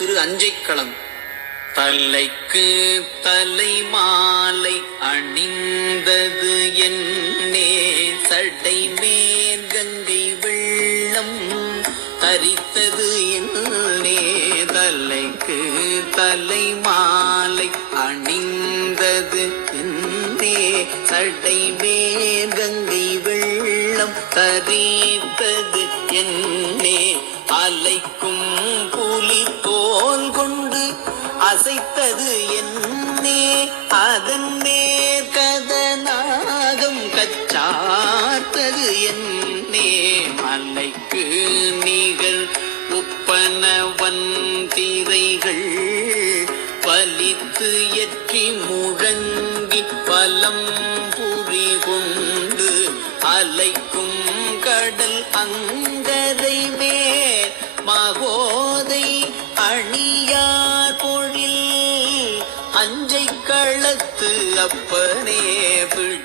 திரு அஞ்சைக்களம். தலைக்கு தலை மாலை அணிந்தது என்னே சடை மேல் கங்கை வெள்ளம் தரித்தது என்னே தலைக்கு தலை மாலை அணிந்தது என்னே சடை மேல் கங்கை வெள்ளம் தரித்தது என்னே அலைக்கும் புலி அசைத்தது என்னே அதன் மேற்கதனாகம் கச்சார்த்தது என்னே. மலைக்கு நிகழ் ஒப்பனவன் திரைகள் பலித்து எற்றி முழங்கி பலம் புரி கொண்டு அலைக்கும் கடல் அங்கதை மேல் மகோதை அணியார் பொழில் அஞ்சை களத்து அப்பனே பிடி